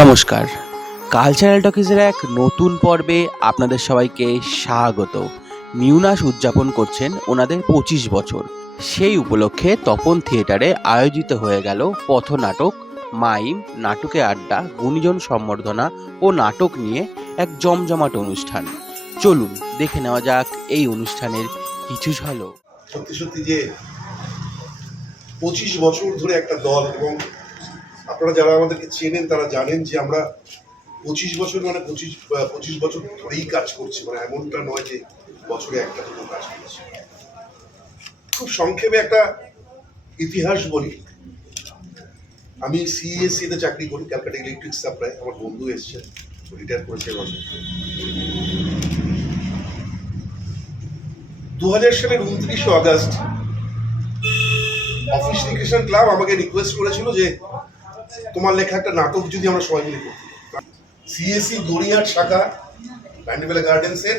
নমস্কার, কালচারাল টকিজের এক নতুন পর্বে আপনাদের সবাইকে স্বাগত। মিউনাস উদযাপন করছেন ওনাদের 25 বছর। সেই উপলক্ষে তপন থিয়েটারে আয়োজিত হয়ে গেল পথনাটক, মাইম, নাটকে আড্ডা, গুণীজন সম্বর্ধনা ও নাটক নিয়ে এক জমজমাট অনুষ্ঠান। চলুন দেখে নেওয়া যাক এই অনুষ্ঠানের কিছু ঝলক। সত্যি সত্যি যে 25 বছর ধরে একটা দল, এবং আপনারা যারা আমাদেরকে চেনেন তারা জানেন যে আমরা 25 বছর মানে 25 বছর ধরেই কাজ করছি। মানে এমনটা নয় যে বছরে একটা দুটো কাজ করছি। খুব সংক্ষেপে একটা ইতিহাস বলি। আমি সিএসসি তে চাকরি করি, ক্যালকাটা ইলেকট্রিক সাপ্লাই। আমার বন্ধু এসছে, রিটায়ার করেছে এবছর। 2000 সালের 29 আগস্ট অফিস ক্রিয়েশন ক্লাব আমাকে রিকোয়েস্ট করেছিল যে তোমার লেখা একটা নাটক যদি আমরা সবাই মিলে করতে। সিএসসি গড়িয়াহাট শাখা ব্যান্ডিবেলা গার্ডেন্সের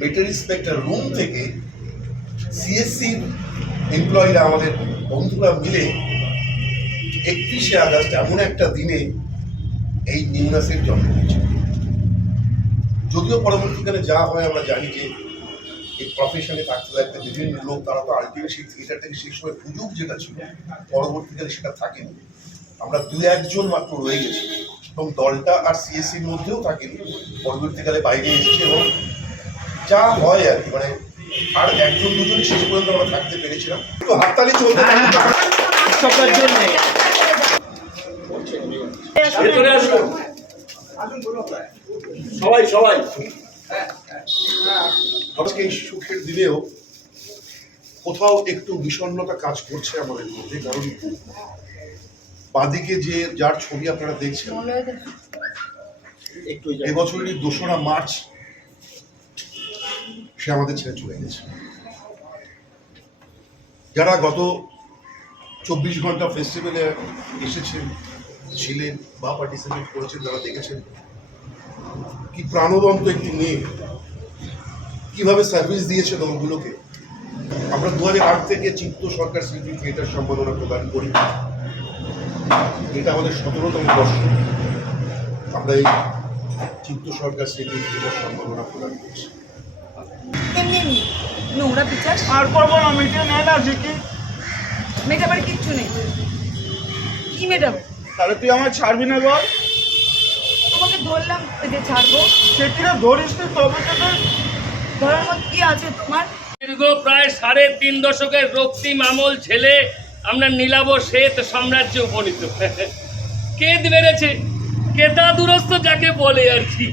মেটারি স্পেক্টার রুম থেকে সিএসসি এমপ্লয়িরা, আমাদের বন্ধুরা মিলে 31শে আগস্ট এমন একটা দিনে এই মিউনাসের জন্ম হয়েছে। যদিও পরবর্তীকালে যা হয় আমরা জানি যে এই প্রফেশনে থাকতে থাকতে বিভিন্ন লোক, তারা তো আলটিমেটলি সেই থিয়েটার থেকে সেই সময় সুযোগ যেটা ছিল পরবর্তীকালে সেটা থাকেনি। আমরা দু একজন মাত্র রয়ে গেছি, এবং দলটা আর সিএসসির মধ্যেও থাকেনি, পরবর্তীকালে বাইরে এসেছে। এবং যা হয় আর কি, মানে আর একজন দুজনই শেষ পর্যন্ত আমরা থাকতে পেরেছিলাম। একটু হাততালি চলতে সবাই সবাই আজকে এই সুখের দিনেও কোথাও একটু বিষণ্ণতা কাজ করছে আমাদের মধ্যে। কারণ বাদিকে যে যার ছবি আপনারা দেখছেন, এবছরেরই 2রা মার্চ সে আমাদের ছেড়ে চলে গেছে। যারা গত 24 ঘন্টা ফেস্টিভ্যালে এসেছেন, ছিলেন বা পার্টিসিপেট করেছেন, তারা দেখেছেন কি প্রাণবন্ত একটি মেয়ে কিভাবে সার্ভিস দিয়েছে দলগুলোকে। আমরা 2008 থেকে চিত্ত সরকার স্মৃতি থিয়েটার সম্মাননা প্রদান করি। এটা আমাদের 17তম বর্ষ। আমরা এই চিত্ত সরকার স্মৃতি থিয়েটার সম্মাননা প্রদান করছি। নোংরা পিচাস আর করবো না, মিটিয়ে নেয় না শিখি। মেটাবার কিচ্ছু নেই। কি মেটাবে? তাহলে তুই আমার ছাড়বি না বল? তোমাকে ধরলাম যে ছাড়বো। সেটিরা ধরিস তুই, তবে তো ধরার মতো কি আছে তোমার? দীর্ঘ প্রায় 3.5 দশকের রক্তিম আমল ছেলে আমরা নীলাভ শ্বেত সাম্রাজ্যে উপনীত। কেদ বেড়েছে, কেতা দুরস্ত যাকে বলে আর কি।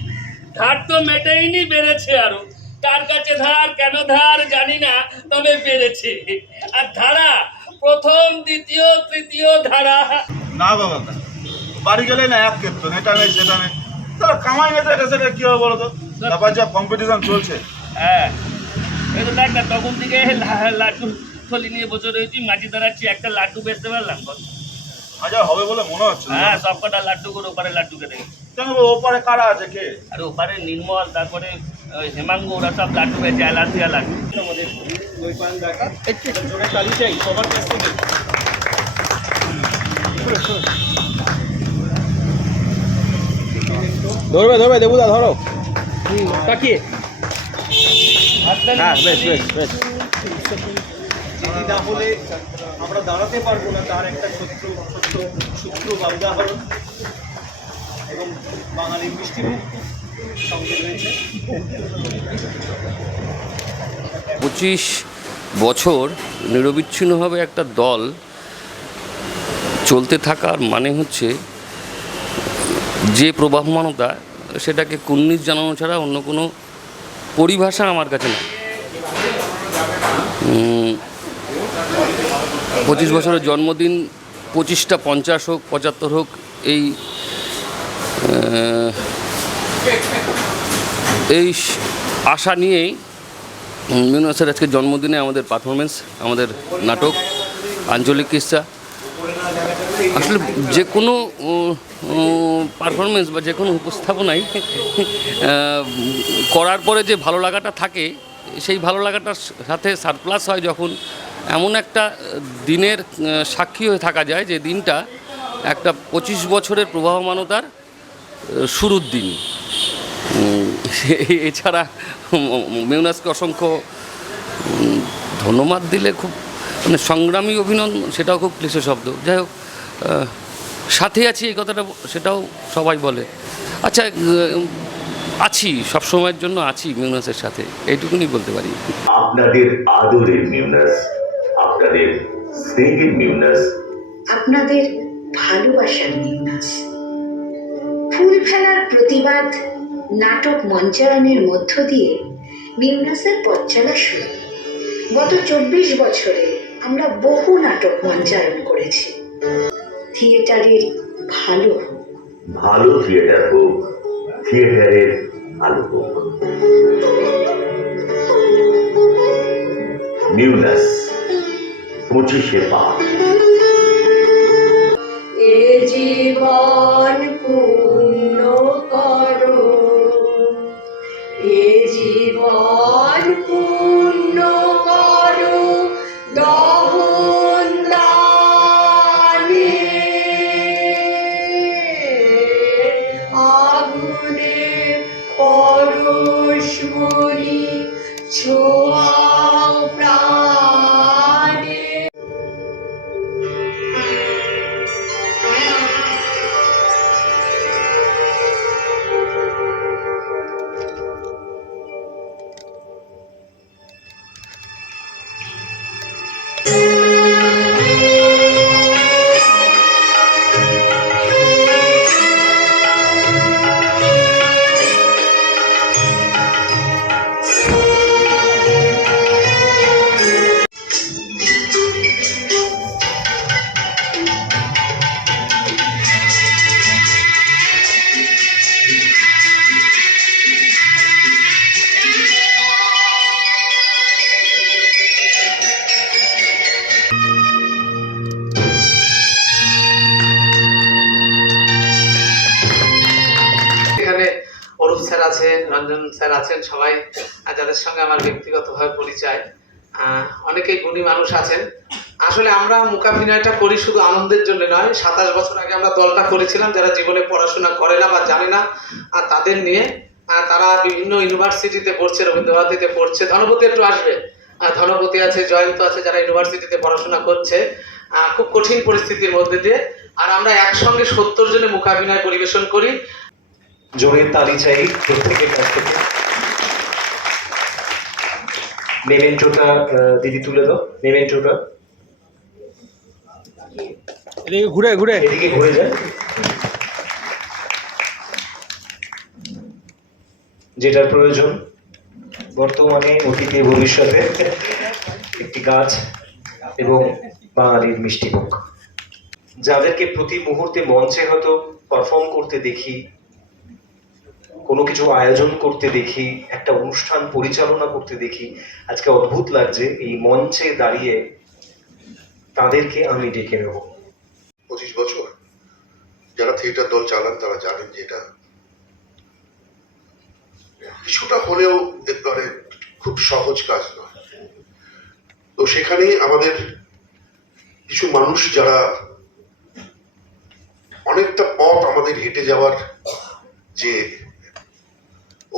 ধার তো মেটেইনি, বেড়েছে আরো। কার কাছে ধার, কেন ধার জানি না, তবে বেড়েছে। আর ধারা প্রথম, দ্বিতীয়, তৃতীয় ধারা। না বাবা, বাড়ি গেলে না এক ক্ষেত্র, এটা নেই সেটা নেই। তাহলে কামাই নেই, এটা সেটা কি হবে বলো তো? তারপর যা কম্পিটিশন চলছে। হ্যাঁ, এই তো দেখ না, তখন থেকে লাড্ডু থলি নিয়ে বসে রয়েছি, মাঝি দাঁড়াচ্ছি, একটা লাড্ডু বেচতে পারলাম। হাজার হবে বলে মনে হচ্ছে না। হ্যাঁ, সব কটা লাড্ডু করে ওপারে লাড্ডুকে দেখে। কেন ওপারে কারা আছে কে? আর ওপারে নির্মল, তারপরে ওই হেমাঙ্গ, ওরা সব লাড্ডু বেচে, এলাচিয়া লাড্ডু। আমাদের ধরবে ধরবে দেবুদা, ধরো। তাকিয়ে হ্যাঁ, বেশ বেশ বেশ। যেটি না হলে আমরা দাঁড়াতে পারবো না, তার একটা সূত্র বা উদাহরণ। এবং বাঙালির মিষ্টিমুখ সঙ্গে রয়েছে। 25 বছর নিরবিচ্ছিন্নভাবে একটা দল চলতে থাকার মানে হচ্ছে যে প্রবাহমানতা, সেটাকে কুর্নিশ জানানো ছাড়া অন্য কোনো পরিভাষা আমার কাছে না। 25 বছরের জন্মদিন, 25টা 50 হোক, 75 হোক, এই আশা নিয়েই মিউনাসের আজকে জন্মদিনে আমাদের পারফরমেন্স, আমাদের নাটক আঞ্চলিক কিস্সা। আসলে যে কোনো পারফরমেন্স বা যে কোনো উপস্থাপনাই করার পরে যে ভালো লাগাটা থাকে, সেই ভালো লাগাটার সাথে সারপ্লাস হয় যখন এমন একটা দিনের সাক্ষী হয়ে থাকা যায়, যে দিনটা একটা 25 বছরের প্রবাহমানতার শুরুর দিন। এছাড়া মেউনাসকে অসংখ্য ধন্যবাদ দিলে খুব মানে সংগ্রামী অভিনন্দন, সেটাও খুব ক্লিশে শব্দ। যাই হোক, সাথে আছি এই কথাটা সেটাও সবাই বলে। আচ্ছা, আছি সবসময়ের জন্য, আছি মিউনাসের সাথে, এইটুকুনি বলতে পারি। আপনাদের আদরের মিউনাস, আপনাদের স্নেহের মিউনাস, আপনাদের ভালোবাসার মিউনাস। ফুল ফেলার প্রতিবাদ নাটক মঞ্চায়নের মধ্য দিয়ে মিউনাসের পথ চলা শুরু। গত 24 বছরে আমরা বহু নাটক মঞ্চায়ন করেছি। থিয়েটারের ভালো হোক, ভালো থিয়েটার হোক, থিয়েটারের আলো হোক। মিউনাস 25শে পাঠ। এ জীবন পূর্ণ করো, এ জীবন পূর্ণ করো দহন দানে, আগুনে পরশমণি ছোঁয়াও প্রাণে। এখানে অরূপ স্যার আছেন, রঞ্জন স্যার আছেন, সবাই যাদের সঙ্গে আমার ব্যক্তিগতভাবে পরিচয়। অনেকেই গুণী মানুষ আছেন। আসলে আমরা মূকাভিনয়টা করি শুধু আনন্দের জন্য নয়। 27 বছর আগে আমরা দলটা করেছিলাম যারা জীবনে পড়াশোনা করে না বা জানে না, আর তাদের নিয়ে। তারা বিভিন্ন ইউনিভার্সিটিতে পড়ছে, রবীন্দ্রভারতীতে পড়ছে। ধনপতি একটু আসবে, ধনপতি আছে, জয়ন্ত আছে, যারা ইউনিভার্সিটিতে পড়াশোনা করছে খুব কঠিন পরিস্থিতির মধ্যে দিয়ে। আর আমরা একসঙ্গে 70 জনে মূকাভিনয় পরিবেশন করি। জোরের তালি চাই প্রত্যেকের কাছ থেকে। মেমেন্টোটা দিদি তুলে দাও, মেমেন্টোটা এদিকে ঘুরে ঘুরে এদিকে ঘুরে যায়। যেটার প্রয়োজন বর্তমানে, অতীতে, ভবিষ্যতে, একটি গাছ এবং বাঙালির মিষ্টিমুখ। যাদেরকে প্রতি মুহূর্তে মঞ্চে হয়তো পারফর্ম করতে দেখি, কোনো কিছু আয়োজন করতে দেখি, একটা অনুষ্ঠান পরিচালনা করতে দেখি, আজকে অদ্ভুত লাগছে এই মঞ্চে দাঁড়িয়ে তাদেরকে আমি ডেকে নেব। 25 বছর যারা থিয়েটার দল চালান তারা জানেন যে এটা কিছুটা হলেও এবারে খুব সহজ কাজ নয়। তো সেখানেই আমাদের কিছু মানুষ যারা অনেকটা পথ আমাদের হেঁটে যাওয়ার, যে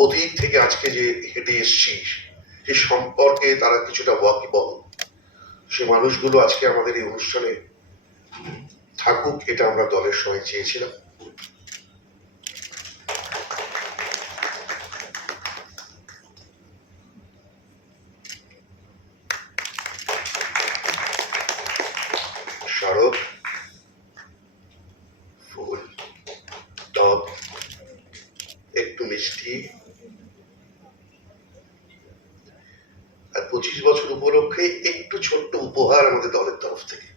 অতীত থেকে আজকে যে হেঁটে এসছি সে সম্পর্কে তারা কিছুটা ওয়াকিবহল, সে মানুষগুলো আজকে আমাদের এই অনুষ্ঠানে থাকুক, এটা আমরা দলের সবাই চেয়েছিলাম। শারদ, ফুল, টব, একটু মিষ্টি, আর 25 বছর উপলক্ষে একটু ছোট্ট উপহার আমাদের দলের তরফ থেকে।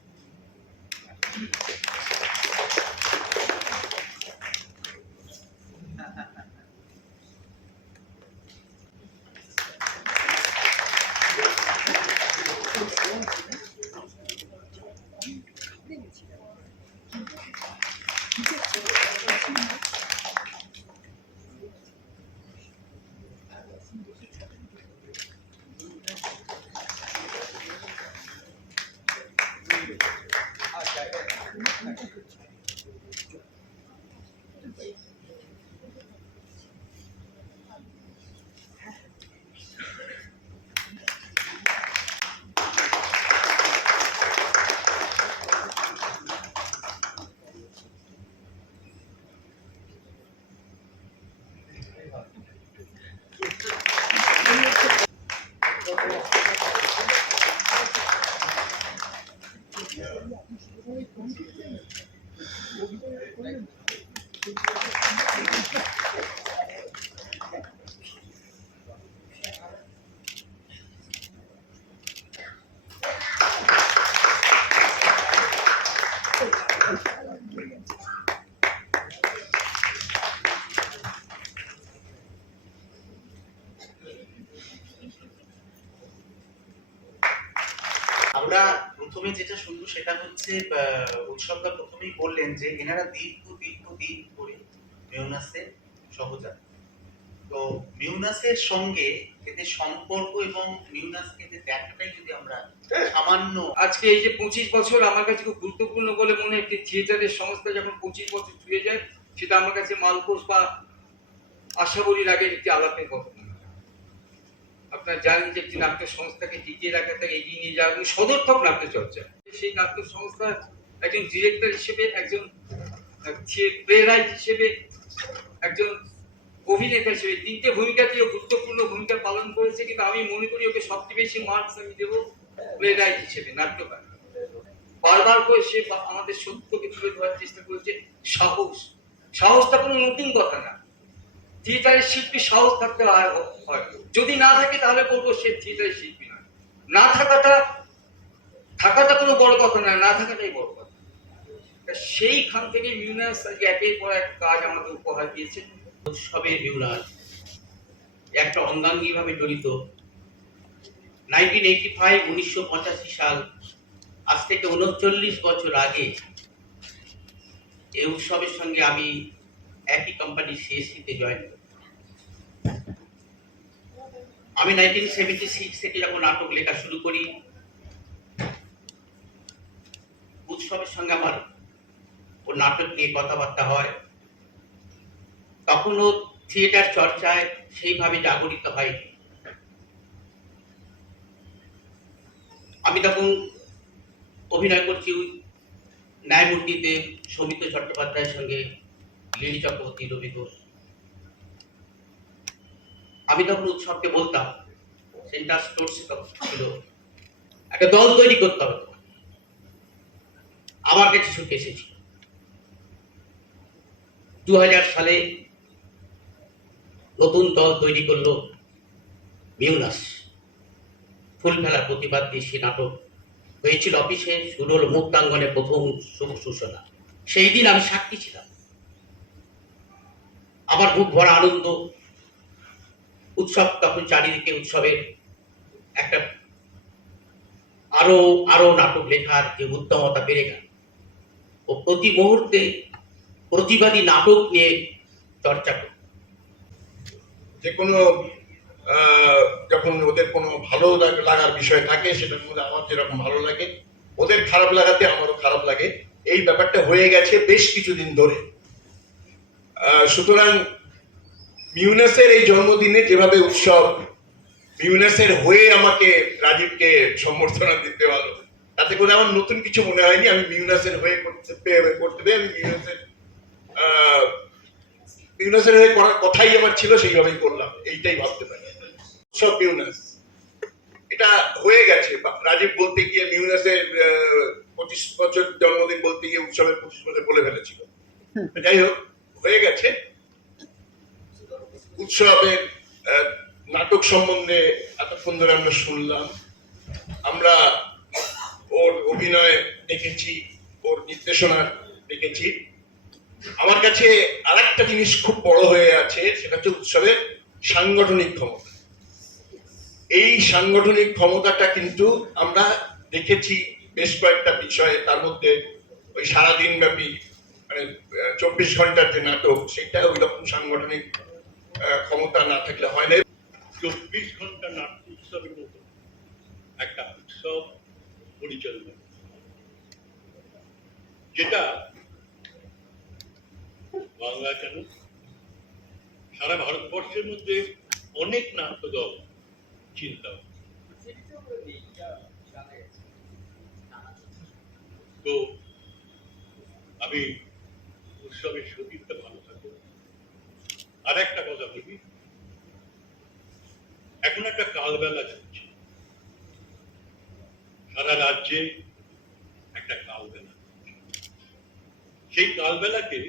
আমরা প্রথমে যেটা শুনবো সেটা হচ্ছে উৎসবটা প্রথমেই বললেন যে এনারা দিন করে মিউনাসের সহযাত্রী। তো মিউনাসের সঙ্গে এদের সম্পর্ক এবং মিউনাসকে এদের দেখাটাই যদি আমরা সামান্য আজকে এই যে 25 বছর আমার কাছে খুব গুরুত্বপূর্ণ বলে মনে হয়। একটি থিয়েটারের সংস্থা যখন 25 বছর ছুঁয়ে যায়, সেটা আমার কাছে মালকোষ বা আশাবরীর আগে একটি আলাপের কথা। আপনারা জানেন যে একটি নাট্য সংস্থাকে টিকিয়ে রাখাতে এগিয়ে নিয়ে যাওয়া এবং সদর্থক নাট্য চর্চা, সেই নাট্য সংস্থার একজন ডিরেক্টর হিসেবে, একজন প্লেরাইট হিসেবে, একজন অভিনেতা হিসেবে তিনটে ভূমিকাতেও গুরুত্বপূর্ণ ভূমিকা পালন করেছে। কিন্তু আমি মনে করি ওকে সবচেয়ে বেশি মার্কস আমি দেবো প্লেরাইট হিসেবে, নাট্যকার। বারবার করে সে আমাদের সত্যকে তুলে ধরার চেষ্টা করেছে। সাহসটা কোনো নতুন কথা না। থিয়েটারের শিল্পী সাহস থাকতে হয়, যদি না থাকে তাহলে বলবো সে থিয়েটারের শিল্পী নয়। না থাকাটা কোনো বড় কথা নয়, না থাকাটাই বড় কথা। সেইখান থেকে মিউনাস একের পর এক কাজ আমাদের উপহার দিয়েছে। উৎসবের মিউনাস একটা অঙ্গাঙ্গী ভাবে জড়িত। 1985 সাল, আজ থেকে 39 বছর আগে এই উৎসবের সঙ্গে আমি একই কোম্পানি সিএসসিতে জয়েন করি। আমি 1976 থেকে যখন নাটক লেখা শুরু করি, উৎসবের সঙ্গে আমার ও নাটক নিয়ে কথাবার্তা হয়। তখনও থিয়েটার চর্চায় সেইভাবে জাগরিত হয়নি। আমি তখন অভিনয় করছি ন্যায়মূর্তিতে সৌমিত্র চট্টোপাধ্যায়ের সঙ্গে, লিলি চক্রবর্তী, রবি ঘোষ। আমি তখন উৎসবকে বলতাম, সেন্টার স্টোর ছিল, একটা দল তৈরি করতে হবে। আমার কাছে ছুটে এসেছিল 2000 সালে নতুন দল তৈরি করলো মিউনাস। ফুল ফেলার প্রতিবাদ দিয়ে সে নাটক হয়েছিল অফিসে, শুরু হলো মুক্তাঙ্গনে প্রথম শুভ সূচনা। সেই দিন আমি সাক্ষী ছিলাম। আমার বুক ভরা আনন্দ। উৎসব তখন চারিদিকে উৎসবের একটা আরো নাটক লেখার যে উদ্যমতা বেড়ে গেল, ও প্রতি মুহূর্তে প্রতিবাদী নাটক নিয়ে চর্চা করত। যে কোনো যখন ওদের কোনো ভালো লাগার বিষয় থাকে, সেটার মধ্যে আমার যেরকম ভালো লাগে, ওদের খারাপ লাগাতে আমারও খারাপ লাগে। এই ব্যাপারটা হয়ে গেছে বেশ কিছুদিন ধরে। সুতরাং মিউনাসের এই জন্মদিনে যেভাবে উৎসব মিউনাসের হয়ে আমাকে রাজীবকে সম্বর্ধনা দিতে হলো, তাতে করে আমার নতুন কিছু মনে হয়নি। আমি মিউনাসের হয়ে করতে পেরে আমি মিউনাসের হয়ে করার কথাই আমার ছিল, সেইভাবেই করলাম, এইটাই ভাবতে পারি। উৎসব মিউনাস এটা হয়ে গেছে। রাজীব বলতে গিয়ে মিউনাসের 25 বছর জন্মদিন বলতে গিয়ে উৎসবের 25 বছর বলে ফেলেছিল। যাই হোক, হয়ে গেছে। উৎসবের নাটক সম্বন্ধে এতক্ষণ ধরে আমরা শুনলাম। আমরা ওর অভিনয় দেখেছি, ওর নির্দেশনা দেখেছি। আমার কাছে আরেকটা জিনিস খুব বড় হয়ে আছে, সেটা হচ্ছে উৎসবের সাংগঠনিক ক্ষমতা। এই সাংগঠনিক ক্ষমতাটা কিন্তু আমরা দেখেছি বেশ কয়েকটা বিষয়ে। তার মধ্যে ওই সারাদিন ব্যাপী মানে 24 ঘন্টার যে নাটক, সেটা ওই রকম সাংগঠনিক ক্ষমতা না থাকলে হয় না। 24 ঘন্টা নাট্য উৎসবের মতো একটা উৎসব পরিচালনা, যেটা বাংলা কেন সারা ভারতবর্ষের মধ্যে অনেক নাট্য দল চিন্তা। তো আমি উৎসবের সতীর্থে ভালো থাকবো। আর একটা কথা বলি, এখন একটা কালবেলা চলছে সারা রাজ্যে, একটা কালবেলা। সেই কালবেলাকে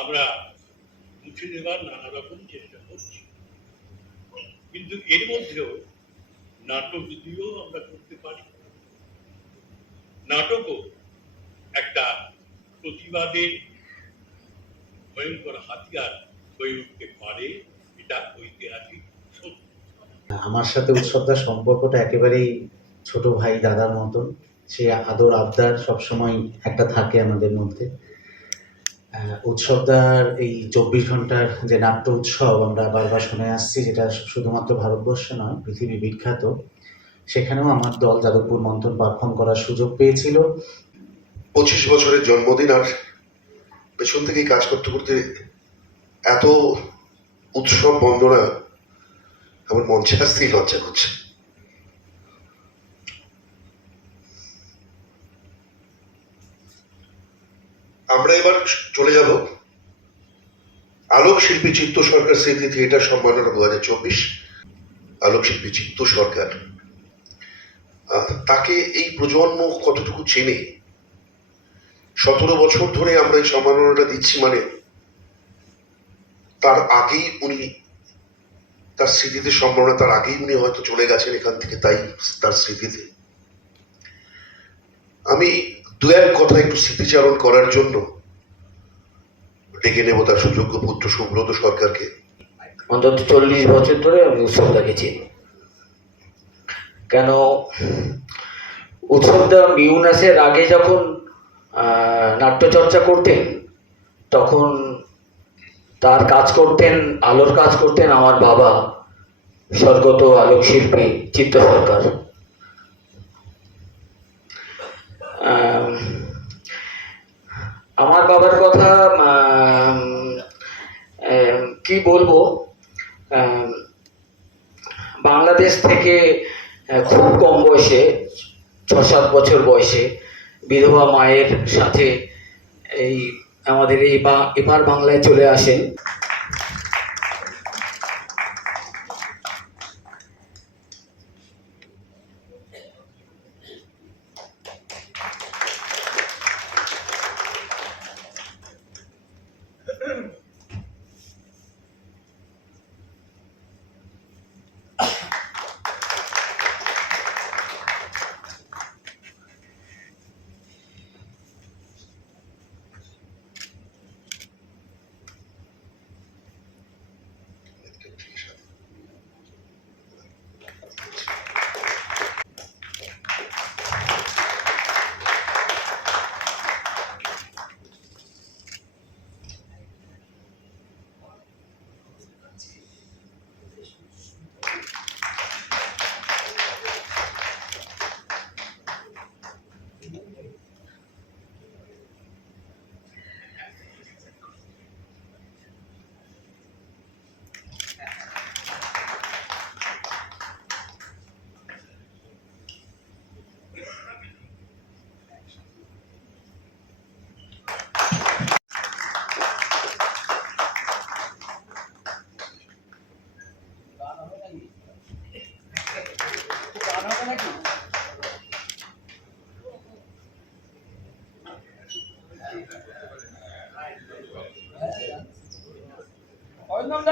আমরা মুছে দেওয়ার নানা রকম চেষ্টা করছি, কিন্তু এর মধ্যেও নাটক দিয়েও আমরা করতে পারি। নাটকও একটা প্রতিবাদের ভয়ঙ্কর হাতিয়ার হয়ে উঠতে পারে, এটা ঐতিহাসিক সত্য। আমার সাথে উৎসবদার সম্পর্কটা একেবারেই ছোট ভাই দাদার মতন। সে আদর আবদার সবসময় একটা থাকে আমাদের মধ্যে। উৎসবদার এই 24 ঘন্টার যে নাট্য উৎসব আমরা বারবার শুনে আসছি, যেটা শুধুমাত্র ভারতবর্ষে নয় পৃথিবী বিখ্যাত, সেখানেও আমার দল যাদবপুর মন্থন পারফর্ম করার সুযোগ পেয়েছিল। 25 বছরের জন্মদিন, আর পেছন থেকে কাজ করতে করতে এত উৎসব বন্দনা আমার মঞ্চে আসতেই লজ্জা করছে। আমরা এবার চলে যাব আলোক শিল্পী চিত্ত সরকার স্মৃতি থিয়েটার সম্মাননা 2024। আলোক শিল্পী চিত্ত সরকার, তাকে এই প্রজন্ম কতটুকু চেনে? 17 বছর ধরে আমরা এই সম্মাননাটা দিচ্ছি, মানে তার আগেই উনি, তার স্মৃতিতে সম্মাননা, তার আগেই উনি হয়তো চলে গেছেন এখান থেকে, তাই তার স্মৃতিতে আমি দু এক কথা একটু স্মৃতিচারণ করার জন্য ডেকে নেব তার সুযোগ্য পুত্র সুব্রত সরকারকে। অন্তত 40 বছর ধরে আমি উৎসবদাকে চিনি। কেন, উৎসবদা মিউনাসের আগে যখন নাট্যচর্চা করতেন, তখন তার কাজ করতেন, আলোর কাজ করতেন আমার বাবা স্বর্গত আলোক শিল্পী চিত্ত সরকার। আমার বাবার কথা কি বলবো, বাংলাদেশ থেকে খুব কম বয়সে, 6-7 বছর বয়সে বিধবা মায়ের সাথে এই আমাদের এই এপার বাংলায় চলে আসেন।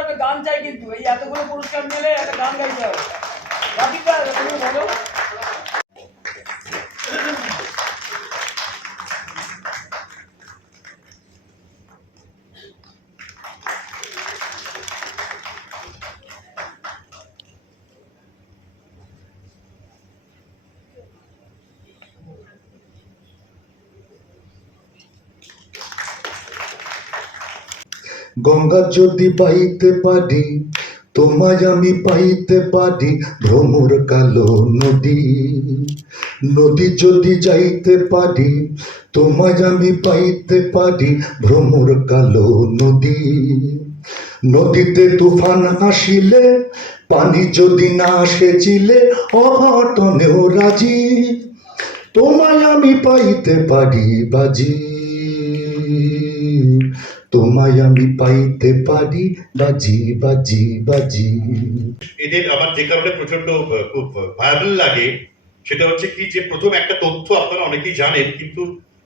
একটা গান চাই, কিন্তু এই এতগুলো পুরস্কার মিলে একটা গান গাইতে হবে। বলো গঙ্গা যদি পাইতে পারি, তোমায় আমি পাইতে পারি, ভ্রমর কালো নদী। নদী যদি যাইতে পারি, তোমায় আমি পাইতে পারি, ভ্রমর কালো নদী। নদীতে তুফান আসিলে, পানি যদি না সেচিলে, অঘটনেও রাজি, তোমায় আমি পাইতে পারি বাজি। তোমায় আমি পাইতে পারি বাজি বাজি বাজি। এদের আমার যে কারণে প্রচন্ড খুব ভায়াবল লাগে, সেটা হচ্ছে কি, যে প্রথম একটা তথ্য আপনারা অনেকেই জানেন, কিন্তু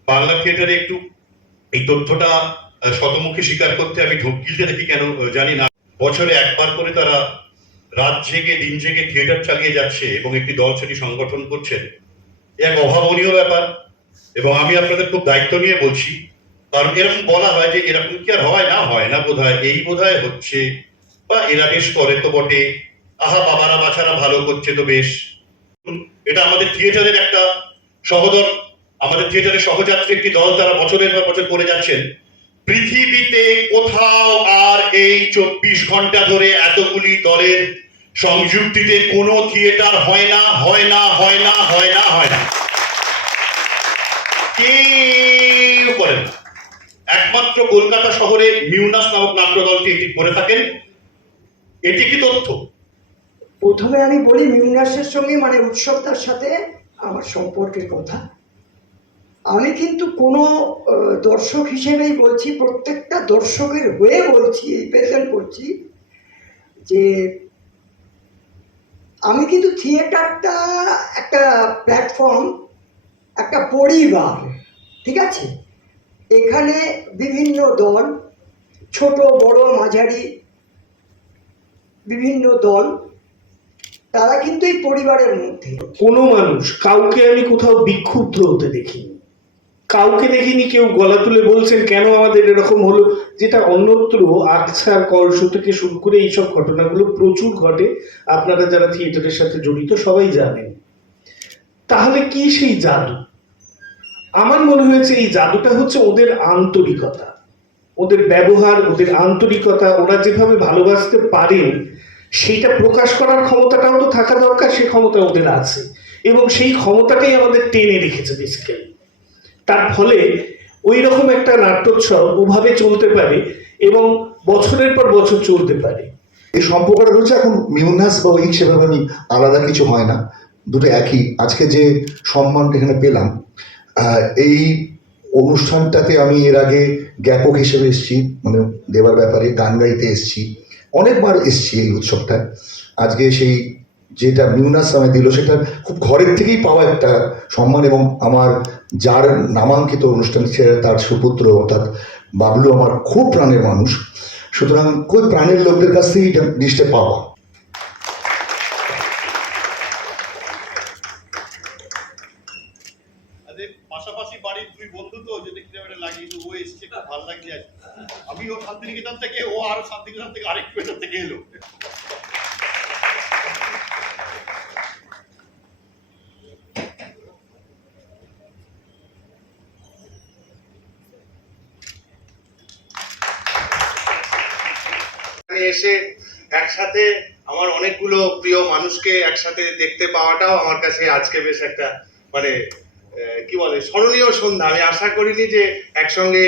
বাংলা থিয়েটারে একটু এই তথ্যটা শতমুখী স্বীকার করতে আমি ঢোক গিলতে থাকি কেন জানি না। বছরে একবার করে তারা রাত জেগে দিন জেগে থিয়েটার চালিয়ে যাচ্ছে এবং একটি দল সেটি সংগঠন করছেন, এক অভাবনীয় ব্যাপার। এবং আমি আপনাদের খুব দায়িত্ব নিয়ে বলছি, কারণ এরকম বলা হয় যে এরকম কি আর হয় না বোধহয়, এই বোধহয় হচ্ছে, বা এরা বেশ করে তো বটে, আহা বাবারা বাছারা ভালো করছে তো বেশ। এটা আমাদের থিয়েটারের একটা সহোদর, আমাদের থিয়েটারের সহযাত্রী একটি দল, তারা বছরের পর বছর করে যাচ্ছেন। পৃথিবীতে কোথাও আর এই 24 ঘন্টা ধরে এতগুলি দলের সংযুক্তিতে কোনো থিয়েটার হয় না। কেউ করেন না, একমাত্র কলকাতা শহরে মিউনাস নামক নাট্য দলটি এটি করে থাকেন। এটি একটি তথ্য। প্রথমে আমি বলি মিউনাসের সঙ্গে মানে উৎসবটার সাথে আমার সম্পর্কের কথা। আমি কিন্তু কোনো দর্শক হিসেবেই বলছি, প্রত্যেকটা দর্শকের হয়ে বলছি, রিপ্রেজেন্ট করছি যে আমি কিন্তু থিয়েটারটা একটা প্ল্যাটফর্ম, একটা পরিবার, ঠিক আছে? এখানে বিভিন্ন দল, ছোট বড় মাঝারি বিভিন্ন দল, তারা কিন্তু এই পরিবারের মধ্যে। কোনো মানুষ কাউকে আমি কোথাও বিক্ষুব্ধ হতে দেখিনি, কাউকে দেখিনি কেউ গলা তুলে বলছেন কেন আমাদের এরকম হলো, যেটা অন্যত্র আকছার কলসো থেকে শুরু করে এইসব ঘটনাগুলো প্রচুর ঘটে, আপনারা যারা থিয়েটারের সাথে জড়িত সবাই জানেন। তাহলে কি সেই জাদু? আমার মনে হয়েছে এই জাদুটা হচ্ছে ওদের আন্তরিকতা, ওদের ব্যবহার, ওদের আন্তরিকতা, ওরা যেভাবে ভালোবাসতে পারেন সেইটা প্রকাশ করার ক্ষমতাটাও তো থাকা দরকার, সেই ক্ষমতা ওদের আছে এবং সেই ক্ষমতাটাই আমাদের টেনে রেখেছে বেসিক্যালি। তার ফলে ওই রকম একটা নাট্যোৎসব ওভাবে চলতে পারে এবং বছরের পর বছর চলতে পারে। এই সম্পর্কটা হচ্ছে এখন মিউনাস বা ওই সেভাবে আমি আলাদা কিছু হয় না, দুটো একই। আজকে যে সম্মানটা এখানে পেলাম, এই অনুষ্ঠানটাতে আমি এর আগে জ্ঞাপক হিসেবে এসেছি, মানে দেবার ব্যাপারে গান গাইতে এসেছি, অনেকবার এসেছি এই উৎসবটায়। আজকে সেই যেটা মিউনাস আমায় দিল সেটা খুব ঘরের থেকেই পাওয়া একটা সম্মান, এবং আমার যার নামাঙ্কিত অনুষ্ঠান সে তার সুপুত্র অর্থাৎ বাবলু আমার খুব প্রাণের মানুষ, সুতরাং খুব প্রাণের লোকদের কাছ থেকেই এটা জিনিসটা পাওয়া। পাশাপাশি বাড়ির দুই বন্ধু তো যদি কিভাবে লাগিয়ে ও এসছে, খুব ভালো লাগছে। আমি ও শান্তিনিকেতন থেকে, ও আর শান্তিনিকেতন থেকে আরেকটু ভেতর থেকে এলো। এসে একসাথে আমার অনেকগুলো প্রিয় মানুষকে একসাথে দেখতে পাওয়াটাও আমার কাছে আজকে বেশ একটা মানে কি বলে স্মরণীয় সন্ধ্যা। আমি আশা করিনি যে একসঙ্গে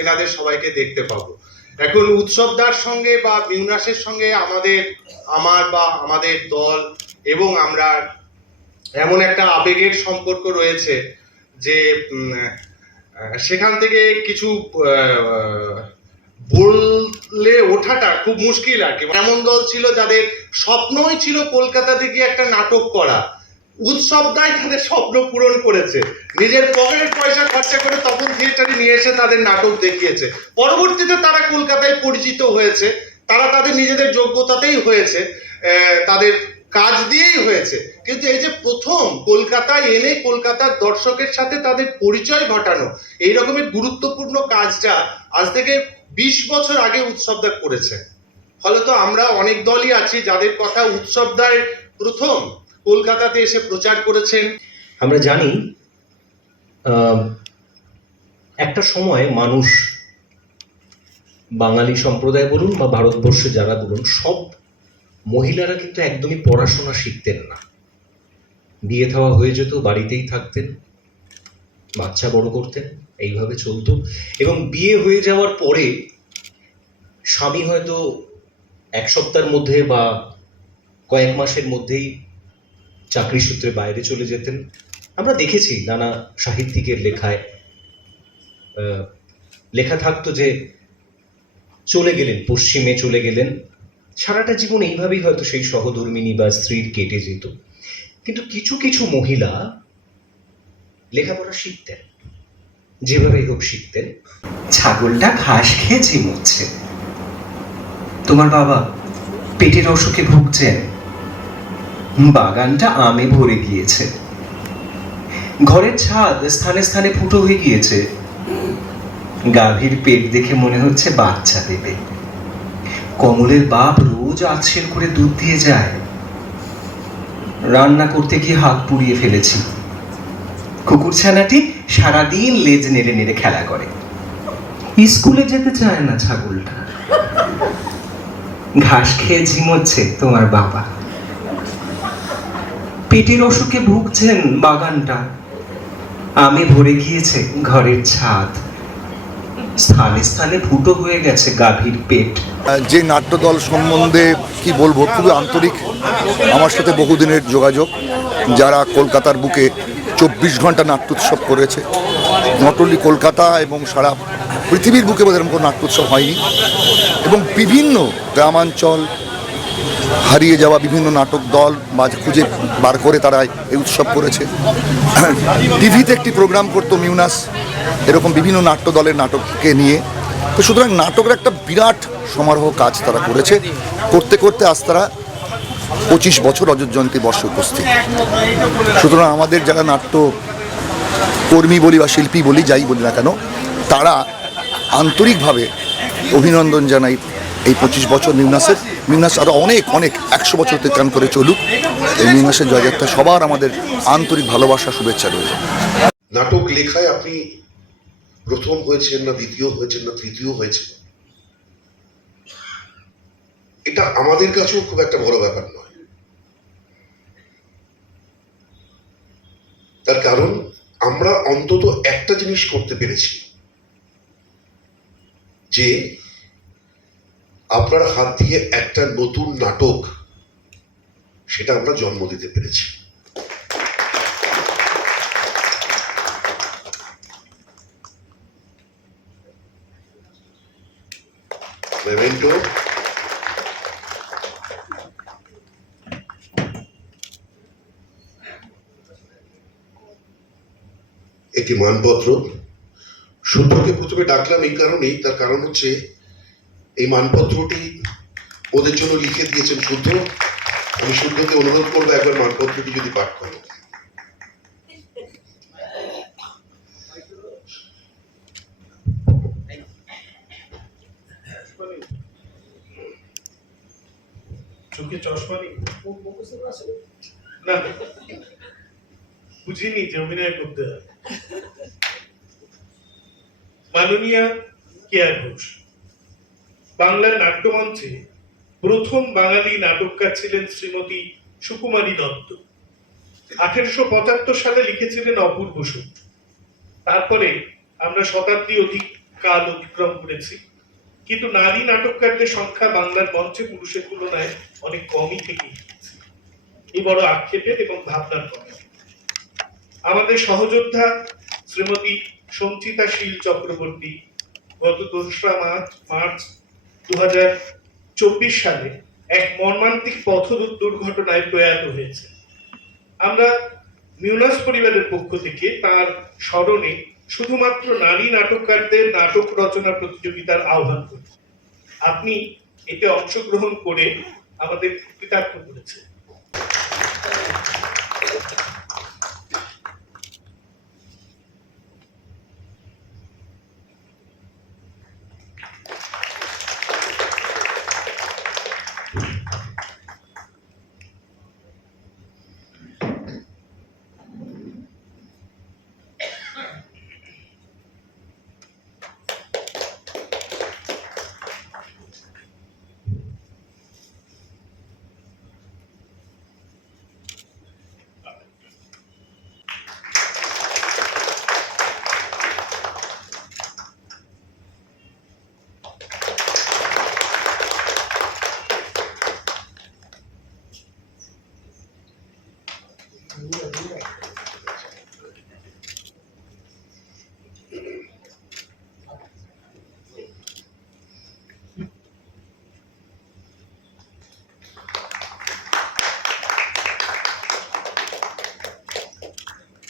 এনাদের সবাইকে দেখতে পাবো। এখন উৎসবদার সঙ্গে বা মিউনাসের সঙ্গে আমাদের দল এবং আমরা এমন একটা আবেগের সম্পর্ক রয়েছে যে সেখান থেকে কিছু বললে ওঠাটা খুব মুশকিল আর কি। এমন দল ছিল যাদের স্বপ্নই ছিল কলকাতাতে গিয়ে একটা নাটক করা, উৎসবদাই তাদের স্বপ্ন পূরণ করেছে, নিজের পকেটের পয়সা খরচা করে তখন থিয়েটারে নিয়ে এসে তাদের নাটক দেখিয়েছে। পরবর্তীতে তারা কলকাতায় পরিচিত হয়েছে, তারা তাদের নিজেদের যোগ্যতাতেই হয়েছে, তাদের কাজ দিয়েই হয়েছে। কিন্তু এই যে প্রথম কলকাতায় এনে কলকাতার দর্শকের সাথে তাদের পরিচয় ঘটানো, এই রকমের গুরুত্বপূর্ণ কাজটা আজ থেকে 20 বছর আগে উৎসবদা করেছে। ফলে তো আমরা অনেক দলই আছি যাদের কথা উৎসবদার প্রথম কলকাতাতে এসে প্রচার করেছেন। আমরা জানি একটা সময় মানুষ, বাঙালি সম্প্রদায় বলুন বা ভারতবর্ষে যারা বলুন, সব মহিলারা কিন্তু একদমই পড়াশোনা শিখতেন না, বিয়ে থাওয়া হয়ে যেত, বাড়িতেই থাকতেন, বাচ্চা বড় করতেন, এইভাবে চলতো। এবং বিয়ে হয়ে যাওয়ার পরে স্বামী হয়তো এক সপ্তাহের মধ্যে বা কয়েক মাসের মধ্যেই চাকরি সূত্রে বাইরে চলে যেতেন। আমরা দেখেছি নানা সাহিত্যিকের লেখায় লেখা থাকতো যে চলে গেলেন, পশ্চিমে চলে গেলেন, সারাটা জীবন এইভাবেই হয়তো সেই সহধর্মিণী বা স্ত্রীর কেটে যেত। কিন্তু কিছু কিছু মহিলা লেখাপড়া শিখতেন, যেভাবেই হোক শিখতেন। ছাগলটা ঘাস খেয়ে ঝিমুচ্ছে। তোমার বাবা পেটের অসুখে ভুগছেন। বাগানটা আমে ভরে গিয়েছে। ঘরের ছাদ স্থানে স্থানে ফুটো হয়ে গিয়েছে। গাভীর পেট দেখে মনে হচ্ছে বাচ্চা দেবে। কমলের বাপ রোজ আছড়ে করে দুধ দিয়ে যায়। রান্না করতে গিয়ে হাত পুড়িয়ে ফেলেছি। কুকুরছানাটি সারাদিন লেজ নেড়ে নেড়ে খেলা করে। স্কুলে যেতে চায় না ছাগলটা। ঘাস খেয়ে ঝিমোচ্ছে তোমার বাবা। পেটের অসুখে ভুগছেন। বাগানটা আমে ভরে গিয়েছে। ঘরের ছাদ স্থানে স্থানে ফুটো হয়ে গেছে গাভীর পেট। যে নাট্যদল সম্বন্ধে কি বলবো, খুবই আন্তরিক, আমার সাথে বহুদিনের যোগাযোগ, যারা কলকাতার বুকে 24 ঘন্টা নাট্যোৎসব করেছে। নট অনলি কলকাতা এবং সারা পৃথিবীর বুকে বোধহয় কোনো নাট্যোৎসব হয়নি, এবং বিভিন্ন গ্রামাঞ্চল হারিয়ে যাওয়া বিভিন্ন নাটক দল বা খুঁজে বার করে তারা এই উৎসব করেছে। টিভিতে একটি প্রোগ্রাম করতো মিউনাস, এরকম বিভিন্ন নাট্য দলের নাটককে নিয়ে। তো সুতরাং নাটকের একটা বিরাট সমারোহ কাজ তারা করেছে। করতে করতে আজ তারা 25 বছর রজত জয়ন্তী বর্ষে উপস্থিত। সুতরাং আমাদের যারা নাট্য কর্মী বলি বা শিল্পী বলি, যাই বলি না কেন, তারা আন্তরিকভাবে অভিনন্দন জানাই এই 25 বছর মিউনাসের। মিউনাস আরও অনেক 100 বছর অতিক্রাম করে চলুক। এই মিউনাসের জয়যাত্রা সবার আমাদের আন্তরিক ভালোবাসা, শুভেচ্ছা রইল। নাটক লেখায় আপনি প্রথম হয়েছেন না দ্বিতীয় হয়েছেন না তৃতীয় হয়েছেন, এটা আমাদের কাছেও খুব একটা বড় ব্যাপার নয়। তার কারণ আমরা অন্তত একটা জিনিস করতে পেরেছি, যে আপনার হাত দিয়ে একটা নতুন নাটক, সেটা আমরা জন্ম দিতে পেরেছি। মেমেন্টো, একটি মানপত্র। শুদ্ধকে প্রথমে ডাকলাম এই কারণেই, তার কারণ হচ্ছে এই মানপত্রটি ওদের জন্য লিখে দিয়েছেন শুদ্ধ। আমি শুদ্ধকে অনুরোধ করবো একবার মানপত্রটি যদি পাঠ করো। চোখে চশমা নেই না, বুঝিনি যে অভিনয় করতে হয়। মাননীয়া কেয়া ঘোষ বাংলার নাট্যমঞ্চে প্রথম বাঙালি নাটককার ছিলেন শ্রীমতী সুকুমারী দত্ত। 1875 সালে লিখেছিলেন অপূর্ব সুখ। তারপরে আমরা শতাব্দী অধিক কাল অতিক্রম করেছি, কিন্তু নারী নাটককারদের সংখ্যা বাংলার মঞ্চে পুরুষের তুলনায় অনেক কমই থেকে গিয়েছে। এই বড় আক্ষেপের এবং ভাবনার কথা। আমাদের সহযোদ্ধা শ্রীমতী সঞ্চিতা শীল চক্রবর্তী গত 2রা মার্চ 2024 সালে এক মর্মান্তিক পথ দুর্ঘটনায় প্রয়াত হয়েছে। আমরা মিউনাস পরিবারের পক্ষ থেকে তার স্মরণে শুধুমাত্র নারী নাটককারদের নাটক রচনা প্রতিযোগিতার আহ্বান করি। আপনি এতে অংশগ্রহণ করে আমাদের কৃতার্থ করেছেন।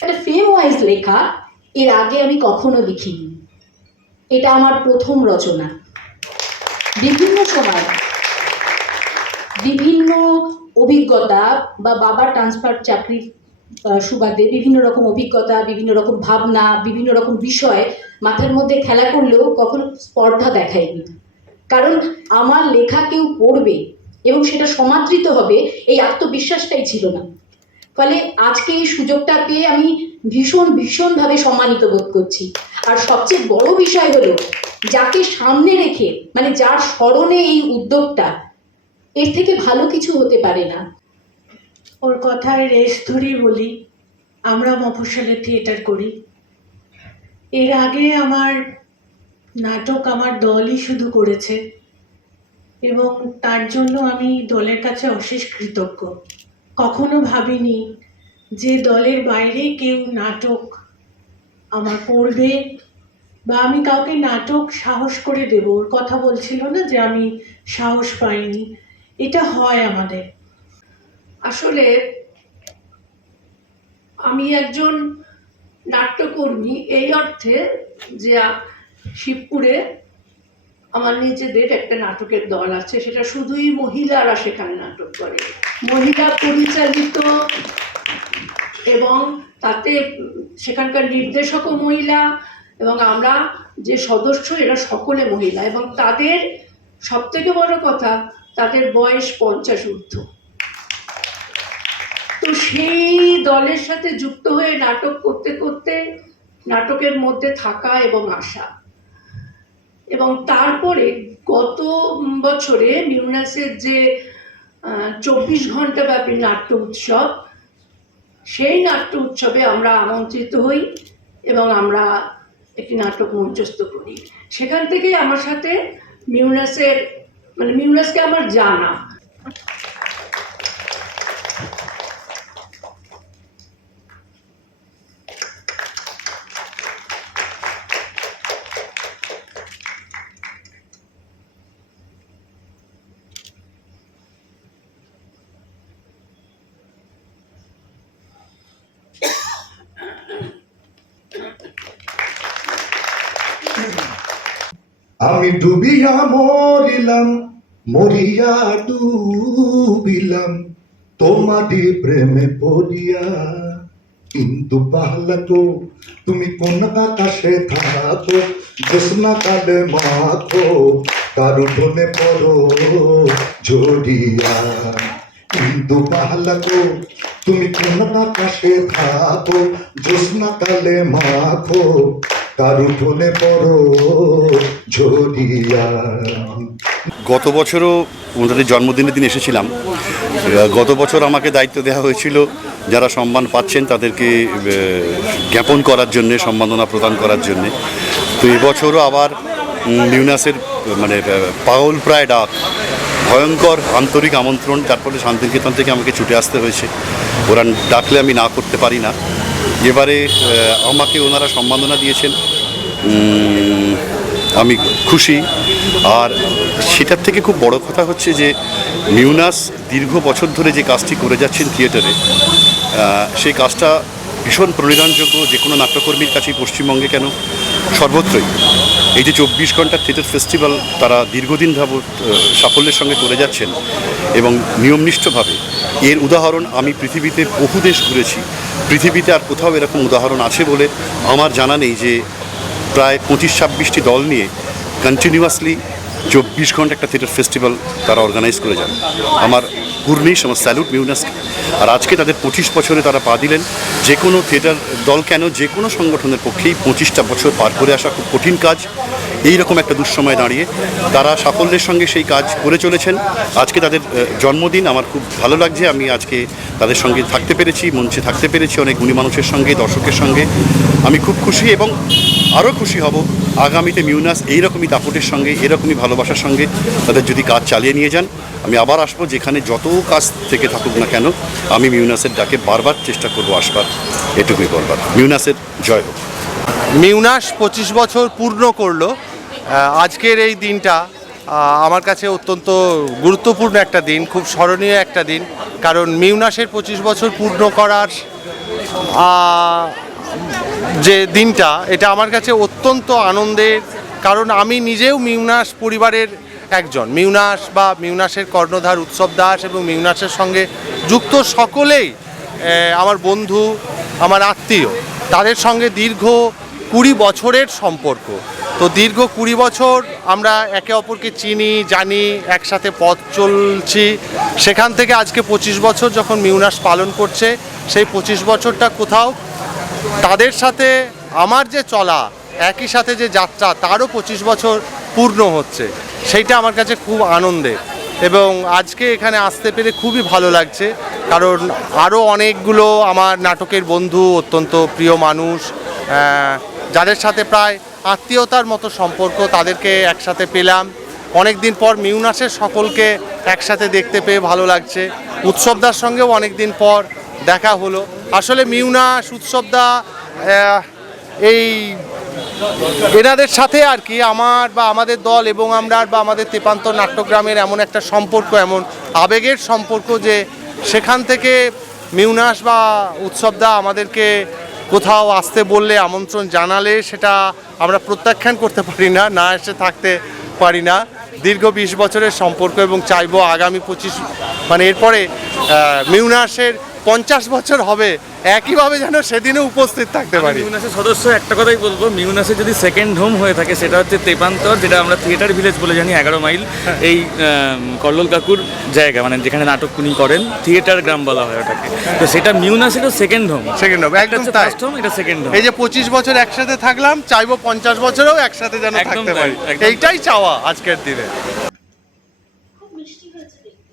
একটা ফেম ওয়াইজ লেখা এর আগে আমি কখনো লিখিনি। এটা আমার প্রথম রচনা। বিভিন্ন সময় বিভিন্ন অভিজ্ঞতা বা বাবার ট্রান্সফার চাকরির সুবাদে বিভিন্ন রকম অভিজ্ঞতা, বিভিন্ন রকম ভাবনা, বিভিন্ন রকম বিষয় মাথার মধ্যে খেলা করলেও কখনো স্পর্ধা দেখায়নি। কারণ আমার লেখা কেউ পড়বে এবং সেটা সমাদৃত হবে, এই আত্মবিশ্বাসটাই ছিল না। ফলে আজকে এই সুযোগটা পেয়ে আমি ভীষণভাবে সম্মানিত বোধ করছি। আর সবচেয়ে বড় বিষয় হলো, যাকে সামনে রেখে, মানে যার স্মরণে এই উদ্যোগটা, এর থেকে ভালো কিছু হতে পারে না। ওর কথায় রেশ ধরেই বলি, আমরা মফস্বলে থিয়েটার করি। এর আগে আমার নাটক আমার দলই শুধু করেছে এবং তার জন্য আমি দলের কাছে অশেষ কৃতজ্ঞ। কখনো ভাবিনি যে দলের বাইরে কেউ নাটক আমার পড়বে বা আমি কাউকে নাটক সাহস করে দেব। ওর কথা বলছিল না যে আমি সাহস পাইনি, এটা হয় আমাদের। আসলে আমি একজন নাট্যকর্মী এই অর্থে যে শিবপুরে আমার নিজেদের একটা নাটকের দল আছে, সেটা শুধুই মহিলারা সেখানে নাটক করে, মহিলা পরিচালিত, এবং তাতে সেখানকার নির্দেশকও মহিলা এবং আমরা যে সদস্য এরা সকলে মহিলা, এবং তাদের সবথেকে বড় কথা তাদের বয়স 50 ঊর্ধ্ব। তো সেই দলের সাথে যুক্ত হয়ে নাটক করতে করতে নাটকের মধ্যে থাকা এবং আসা, এবং তারপরে গত বছরে মিউনাসের যে 24 ঘন্টা ব্যাপী নাট্য উৎসব, সেই নাট্য উৎসবে আমরা আমন্ত্রিত হই এবং আমরা একটি নাটক মঞ্চস্থ করি। সেখান থেকে আমার সাথে মিউনাসকে আমার জানা। আমি ডুবিয়া মরিলাম, মরিয়া ডুবিলাম তোমারি প্রেমে পড়িয়া, কিন্তু পাহলা তো তুমি কোন আকাশে থাকো, জ্যোৎস্না কালে মাখো তার উঠোনে পড়ো ঝরিয়া, কিন্তু পাহলা তো তুমি কোন আকাশে থাকো, জ্যোৎস্না কালে মাখো তার উঠোনে পড়ো ঝরিয়া। গত বছরও ওনাদের জন্মদিনের দিন এসেছিলাম। গত বছর আমাকে দায়িত্ব দেওয়া হয়েছিল যারা সম্মান পাচ্ছেন তাদেরকে জ্ঞাপন করার জন্যে, সম্মাননা প্রদান করার জন্যে। তো এবছরও আবার মিউনাসের পাগল প্রায় ডাক, ভয়ঙ্কর আন্তরিক আমন্ত্রণ, যার ফলে শান্তিনিকেতন থেকে আমাকে ছুটে আসতে হয়েছে। ওরা ডাকলে আমি না করতে পারি না। এবারে আমাকে ওনারা সম্মাননা দিয়েছেন, আমি খুশি। আর সেটার থেকে খুব বড় কথা হচ্ছে যে মিউনাস দীর্ঘ বছর ধরে যে কাজটি করে যাচ্ছেন থিয়েটারে, সেই কাজটা ভীষণ প্রণিধানযোগ্য যে কোনো নাট্যকর্মীর কাছেই, পশ্চিমবঙ্গে কেন সর্বত্রই। এই যে 24 ঘন্টার থিয়েটার ফেস্টিভ্যাল তারা দীর্ঘদিন যাবৎ সাফল্যের সঙ্গে করে যাচ্ছেন এবং নিয়মনিষ্ঠভাবে, এর উদাহরণ আমি পৃথিবীতে বহু দেশ ঘুরেছি, পৃথিবীতে আর কোথাও এরকম উদাহরণ আছে বলে আমার জানা নেই যে প্রায় 25-26টি দল নিয়ে কন্টিনিউয়াসলি 24 ঘন্টা একটা থিয়েটার ফেস্টিভ্যাল তারা অর্গানাইজ করে যান। আমার কুর্নিশ, আমার স্যালুট মিউনাসকে। আর আজকে তাদের 25 বছরে তারা পা দিলেন। যে কোনো থিয়েটার দল কেন, যে কোনো সংগঠনের পক্ষেই 25টা বছর পার করে আসা খুব কঠিন কাজ। এই রকম একটা দুঃসময় দাঁড়িয়ে তারা সাফল্যের সঙ্গে সেই কাজ করে চলেছেন। আজকে তাদের জন্মদিন, আমার খুব ভালো লাগছে। আমি আজকে তাদের সঙ্গে থাকতে পেরেছি, মঞ্চে থাকতে পেরেছি অনেক গুণী মানুষের সঙ্গে, দর্শকের সঙ্গে। আমি খুব খুশি এবং আরও খুশি হব আগামীতে মিউনাস এইরকমই দাপটের সঙ্গে, এরকমই ভালোবাসার সঙ্গে তাদের যদি কাজ চালিয়ে নিয়ে যান। আমি আবার আসবো, যেখানে যত কাজ থেকে থাকুক না কেন, আমি মিউনাসের ডাকে বারবার চেষ্টা করব আসবার, এটুকুই করবার। মিউনাসের জয় হোক। মিউনাস 25 বছর পূর্ণ করলো। আজকের এই দিনটা আমার কাছে অত্যন্ত গুরুত্বপূর্ণ একটা দিন, খুব স্মরণীয় একটা দিন। কারণ মিউনাসের 25 বছর পূর্ণ করার যে দিনটা, এটা আমার কাছে অত্যন্ত আনন্দের, কারণ আমি নিজেও মিউনাস পরিবারের একজন। মিউনাস বা মিউনাসের কর্ণধার উৎসব দাস এবং মিউনাসের সঙ্গে যুক্ত সকলেই আমার বন্ধু, আমার আত্মীয়। তাদের সঙ্গে দীর্ঘ 20 বছরের সম্পর্ক। তো দীর্ঘ 20 বছর আমরা একে অপরকে চিনি, জানি, একসাথে পথ চলছি। সেখান থেকে আজকে 25 বছর যখন মিউনাস পালন করছে, সেই 25 বছরটা কোথাও তাদের সাথে আমার যে চলা, একই সাথে যে যাত্রা, তারও 25 বছর পূর্ণ হচ্ছে। সেইটা আমার কাছে খুব আনন্দের, এবং আজকে এখানে আসতে পেরে খুবই ভালো লাগছে, কারণ আরও অনেকগুলো আমার নাটকের বন্ধু, অত্যন্ত প্রিয় মানুষ, যাদের সাথে প্রায় আত্মীয়তার মতো সম্পর্ক, তাদেরকে একসাথে পেলাম। অনেক দিন পর মিউনাসের সকলকে একসাথে দেখতে পেয়ে ভালো লাগছে। উৎসবদার সঙ্গেও অনেক দিন পর দেখা হলো। আসলে মিউনাস, উৎসবদা, এই এনাদের সাথে আর কি আমার বা আমাদের দল এবং আমরা বা আমাদের তেপান্তর নাট্যগ্রামের এমন একটা সম্পর্ক, এমন আবেগের সম্পর্ক, যে সেখান থেকে মিউনাস বা উৎসবদা আমাদেরকে কোথাও আসতে বললে, আমন্ত্রণ জানালে, সেটা আমরা প্রত্যাখ্যান করতে পারি না, না এসে থাকতে পারি না। দীর্ঘ 20 বছরের সম্পর্ক, এবং চাইবো আগামী 25 মানে এরপরে মিউনাসের 50 বছর হবে, একইভাবে যেন সেদিনে উপস্থিত থাকতে পারি। মিউনাসের সদস্য একটা কথাই বলবো, মিউনাসের যদি সেকেন্ড হোম হয়ে থাকে সেটা হচ্ছে তেপান্তর, যেটা আমরা থিয়েটার ভিলেজ বলে জানি, 11 মাইল। এই কল্লোল কাকুর জায়গা, মানে যেখানে নাটক উনি করেন, থিয়েটার গ্রাম বলা হয় ওটাকে। তো সেটা মিউনাসেরও সেকেন্ড হোম। একদম তাই। ফার্স্ট হোম, এটা সেকেন্ড হোম। এই যে 25 বছর একসাথে থাকলাম, চাইবো 50 বছরেও একসাথে যেন থাকতে পারি। এইটাই চাওয়া আজকের দিনে। খুব মিষ্টি হয়েছে দেখতে।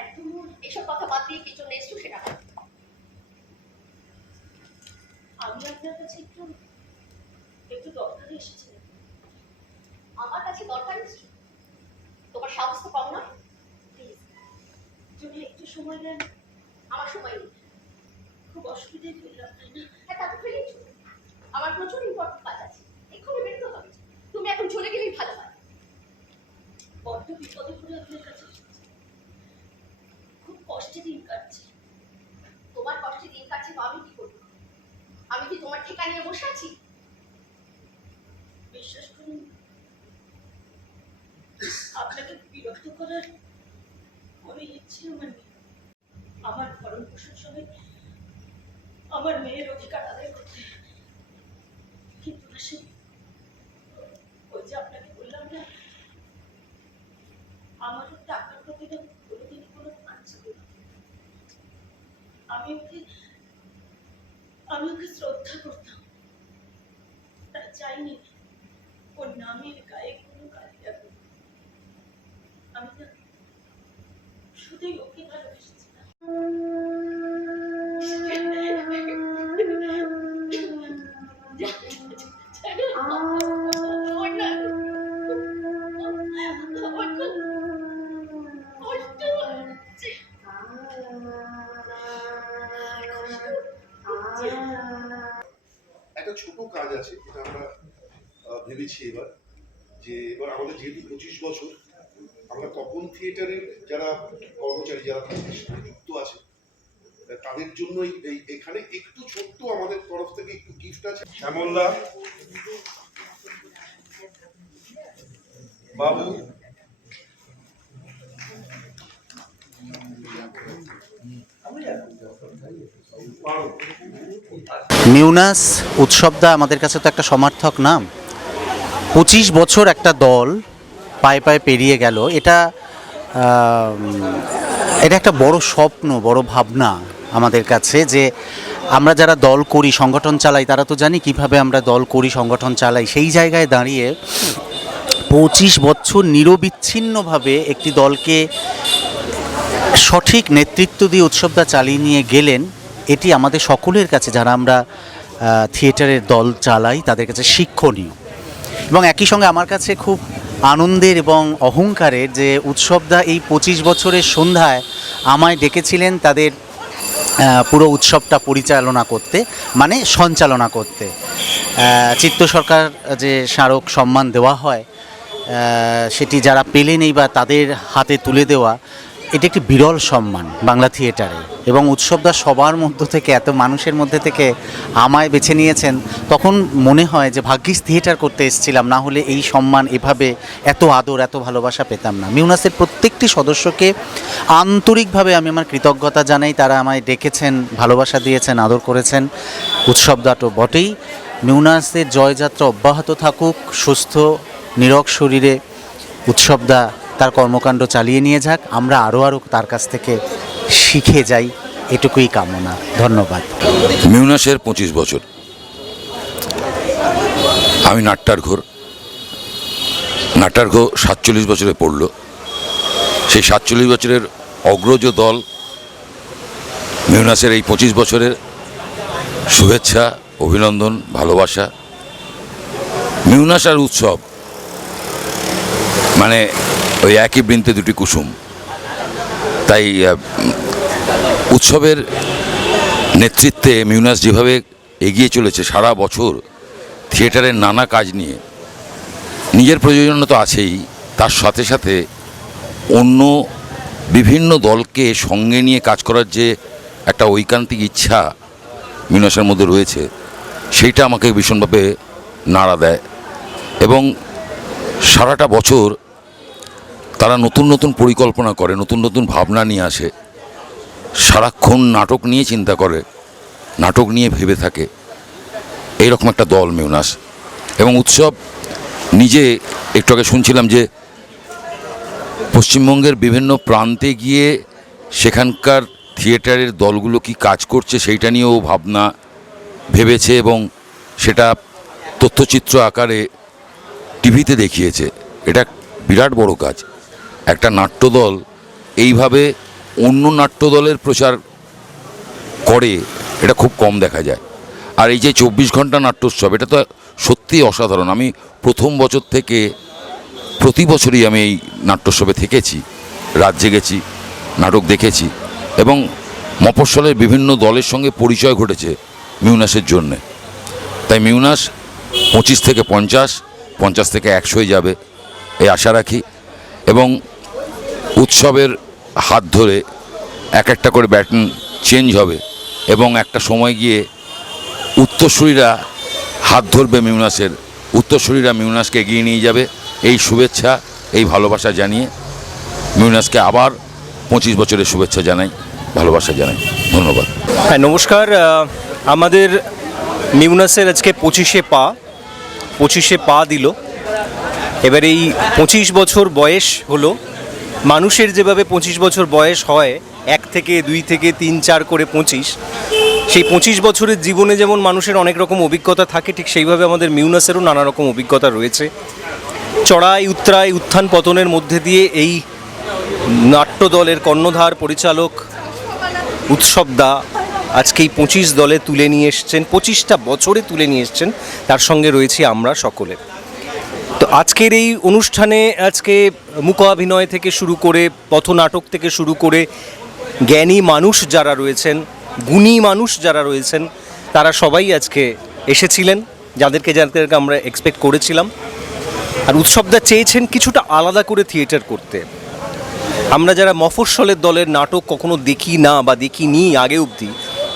একদম এসব কথা বাদ দিয়ে কিছু নেক্সট সেটা আমি আপনার কাছে একটু দরকারে এসেছিলাম। আমার কাছে দরকার এসেছি? তোমার সাহস তো কম নয়। প্লিজ যদি একটু সময় দেন। আমার সময় নেই, খুব অসুবিধায় ফেললাম, তাই না? হ্যাঁ, তাতে ফেলেছো। আমার প্রচুর ইম্পর্টেন্ট কাজ আছে, এক্ষুনি বেরোতে হবে। তুমি এখন চলে গেলেই ভালো হয়। বড্ড বিপদে পড়ে আপনার কাছে খুব কষ্টে দিন কাটছে। তোমার কষ্টে দিন কাটছে, তো আমি কি করবো? আমি কি তোমার ঠিকা নিয়ে বসে আছি? বিশ্বাস করুন, আপনাকে বিরক্ত করার কোনো ইচ্ছে আমার নেই। আমার ভরণ পোষণ সময় আমার মেয়ের অধিকার আদায় করতে, কিন্তু সে ওই যে আপনাকে বললাম না, আমারও টাকার প্রতি কোনোদিনই কোনো মান ছিল না। আমি ওকে শ্রদ্ধা করতাম, তাই চাইনি ওর নামের গায়ে কোনো গালি লাগুক। আমি না শুধুই ওকে ভালোবেসেছিলাম। একটা ছোট কাজ আছে, যেটা আমরা ভেবেছি এবার, যে এবার আমাদের যেহেতু 25 বছর, আমরা তপন থিয়েটারের যারা কর্মচারী, যারা তাদের সাথে যুক্ত আছে, তাদের জন্য এখানে একটু ছোট্ট আমাদের তরফ থেকে একটু গিফট আছে। শ্যামলদা, বাবু, মিউনাস, উৎসবদা আমাদের কাছে তো একটা সমার্থক নাম। 25 বছর একটা দল পায়ে পায়ে পেরিয়ে গেল, এটা একটা বড় স্বপ্ন, বড় ভাবনা আমাদের কাছে, যে আমরা যারা দল করি, সংগঠন চালাই, তারা তো জানি কিভাবে আমরা দল করি, সংগঠন চালাই। সেই জায়গায় দাঁড়িয়ে 25 বছর নিরবিচ্ছিন্নভাবে একটি দলকে সঠিক নেতৃত্ব দিয়ে উৎসবদা চালিয়ে নিয়ে গেলেন। এটি আমাদের সকলের কাছে, যারা আমরা থিয়েটারের দল চালাই, তাদের কাছে শিক্ষণীয়। এবং একই সঙ্গে আমার কাছে খুব আনন্দের এবং অহংকারের যে উৎসবদা এই 25 বছরের সন্ধ্যায় আমায় ডেকেছিলেন তাদের পুরো উৎসবটা পরিচালনা করতে, মানে সঞ্চালনা করতে। চিত্ত সরকার যে স্মারক সম্মান দেওয়া হয়, সেটি যারা পেলেন এই বা তাদের হাতে তুলে দেওয়া, এটি একটি বিরল সম্মান বাংলা থিয়েটারে, এবং উৎসবদা সবার মধ্য থেকে, এত মানুষের মধ্যে থেকে আমায় বেছে নিয়েছেন। তখন মনে হয় যে ভাগ্যিস থিয়েটার করতে এসেছিলাম, না হলে এই সম্মান, এভাবে এত আদর, এত ভালোবাসা পেতাম না। মিউনাসের প্রত্যেকটি সদস্যকে আন্তরিকভাবে আমি আমার কৃতজ্ঞতা জানাই। তারা আমায় ডেকেছেন, ভালোবাসা দিয়েছেন, আদর করেছেন। উৎসবদা তো বটেই। মিউনাসের জয়যাত্রা অব্যাহত থাকুক, সুস্থ নীরোগ শরীরে উৎসবদা তার কর্মকাণ্ড চালিয়ে নিয়ে যাক। আমরা আরও তার কাছ থেকে শিখে যাই, এটুকুই কামনা। ধন্যবাদ। মিউনাসের 25 বছর। আমি নাট্যার্ঘর 47 বছরে পড়ল। সেই 47 বছরের অগ্রজ দল মিউনাসের এই 25 বছরের শুভেচ্ছা, অভিনন্দন, ভালোবাসা। মিউনাস আর উৎসব মানে ওই একই বৃন্তে দুটি কুসুম। তাই উৎসবের নেতৃত্বে মিউনাস যেভাবে এগিয়ে চলেছে সারা বছর থিয়েটারের নানা কাজ নিয়ে, নিজের প্রয়োজন তো আছেই, তার সাথে সাথে অন্য বিভিন্ন দলকে সঙ্গে নিয়ে কাজ করার যে একটা ঐকান্তিক ইচ্ছা মিউনাসের মধ্যে রয়েছে, সেইটা আমাকে ভীষণভাবে নাড়া দেয়। এবং সারাটা বছর তারা নতুন নতুন পরিকল্পনা করে, নতুন নতুন ভাবনা নিয়ে আসে, সারাক্ষণ নাটক নিয়ে চিন্তা করে, নাটক নিয়ে ভেবে থাকে। এইরকম একটা দল মিউনাস। এবং উৎসব নিজে একটু আগে শুনছিলাম যে পশ্চিমবঙ্গের বিভিন্ন প্রান্তে গিয়ে সেখানকার থিয়েটারের দলগুলো কি কাজ করছে সেইটা নিয়েও ভাবনা ভেবেছে, এবং সেটা তথ্যচিত্র আকারে টিভিতে দেখিয়েছে। এটা বিরাট বড় কাজ। একটা নাট্যদল এইভাবে অন্য নাট্যদলের প্রচার করে, এটা খুব কম দেখা যায়। আর এই যে 24 ঘন্টা নাট্যোৎসব, এটা তো সত্যিই অসাধারণ। আমি প্রথম বছর থেকে প্রতি বছরই আমি এই নাট্যোৎসবে থেকেছি, রাত জেগেছি, নাটক দেখেছি, এবং মফস্বলের বিভিন্ন দলের সঙ্গে পরিচয় ঘটেছে মিউনাসের জন্যে। তাই মিউনাস 25 থেকে 50, 50 থেকে 100 যাবে এই আশা রাখি। এবং উৎসবের হাত ধরে এক একটা করে ব্যাটন চেঞ্জ হবে, এবং একটা সময় গিয়ে উত্তরসূরিরা হাত ধরবে মিউনাসের, উত্তরসূরিরা মিউনাসকে এগিয়ে নিয়ে যাবে। এই শুভেচ্ছা, এই ভালোবাসা জানিয়ে মিউনাসকে আবার 25 বছরের শুভেচ্ছা জানাই, ভালোবাসা জানাই। ধন্যবাদ। হ্যাঁ, নমস্কার। আমাদের মিউনাসের আজকে 25 পা দিল। এবার এই 25 বছর বয়স হলো। মানুষের যেভাবে 25 বছর বয়স হয়, 1 থেকে 2 থেকে 3 4 করে 25, সেই 25 বছরের জীবনে যেমন মানুষের অনেক রকম অভিজ্ঞতা থাকে, ঠিক সেইভাবে আমাদের মিউনাসেরও নানা রকম অভিজ্ঞতা রয়েছে। চড়াই উত্তরাই, উত্থান পতনের মধ্যে দিয়ে এই নাট্যদলের কর্ণধার পরিচালক উৎসবদা আজকে এই 25 দলে তুলে নিয়ে এসছেন, 25টা বছরে তুলে নিয়ে এসছেন। তার সঙ্গে রয়েছি আমরা সকলে। তো আজকের এই অনুষ্ঠানে আজকে মূকাভিনয় থেকে শুরু করে, পথনাটক থেকে শুরু করে, জ্ঞানী মানুষ যারা রয়েছেন, গুণী মানুষ যারা রয়েছেন, তারা সবাই আজকে এসেছিলেন, যাদেরকে আমরা এক্সপেক্ট করেছিলাম। আর উৎসবদা চেয়েছেন কিছুটা আলাদা করে থিয়েটার করতে। আমরা যারা মফস্বলের দলের নাটক কখনো দেখি না বা দেখিনি আগে অবধি,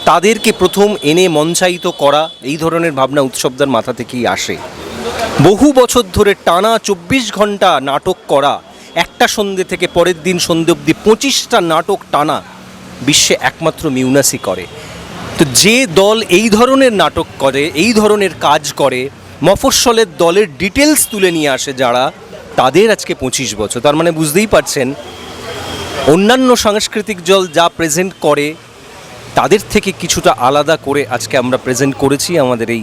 তাদেরকে প্রথম এনে মঞ্চায়িত করা, এই ধরনের ভাবনা উৎসবদার মাথা থেকেই আসে। বহু বছর ধরে টানা 24 ঘন্টা নাটক করা, একটা সন্ধ্যে থেকে পরের দিন সন্ধ্যে অবধি 25টা নাটক টানা বিশ্বে একমাত্র মিউনাসই করে। তো যে দল এই ধরনের নাটক করে, এই ধরনের কাজ করে, মফস্বলের দলের ডিটেলস তুলে নিয়ে আসে যারা, তাদের আজকে 25 বছর। তার মানে বুঝতেই পারছেন, অন্যান্য সাংস্কৃতিক দল যা প্রেজেন্ট করে তাদের থেকে কিছুটা আলাদা করে আজকে আমরা প্রেজেন্ট করেছি আমাদের এই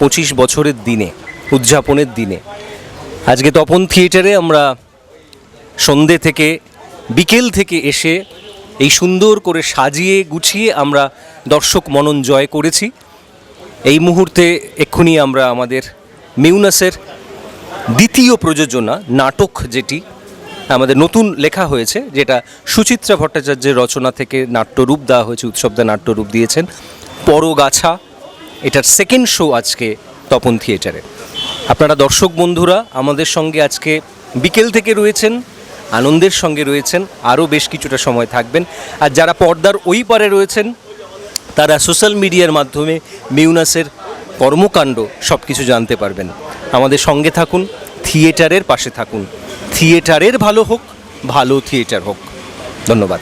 25 বছরের দিনে, উদযাপনের দিনে। আজকে তপন থিয়েটারে আমরা সন্ধ্যে থেকে বিকেল থেকে এসে এই সুন্দর করে সাজিয়ে গুছিয়ে আমরা দর্শক মনন জয় করেছি। এই মুহূর্তে এক্ষুনি আমরা আমাদের মিউনাসের দ্বিতীয় প্রযোজনা নাটক, যেটি আমাদের নতুন লেখা হয়েছে, যেটা সুচিত্রা ভট্টাচার্যের রচনা থেকে নাট্যরূপ দেওয়া হয়েছে, উৎসবদা নাট্যরূপ দিয়েছেন, পরগাছা। এটার সেকেন্ড শো আজকে তপন থিয়েটারে। আপনারা দর্শক বন্ধুরা আমাদের সঙ্গে আজকে বিকেল থেকে রয়েছেন, আনন্দের সঙ্গে রয়েছেন, আরও বেশ কিছুটা সময় থাকবেন। আর যারা পর্দার ওই পারে রয়েছেন তারা সোশ্যাল মিডিয়ার মাধ্যমে মিউনাসের কর্মকাণ্ড সব কিছু জানতে পারবেন। আমাদের সঙ্গে থাকুন, থিয়েটারের পাশে থাকুন। থিয়েটারের ভালো হোক, ভালো থিয়েটার হোক। ধন্যবাদ।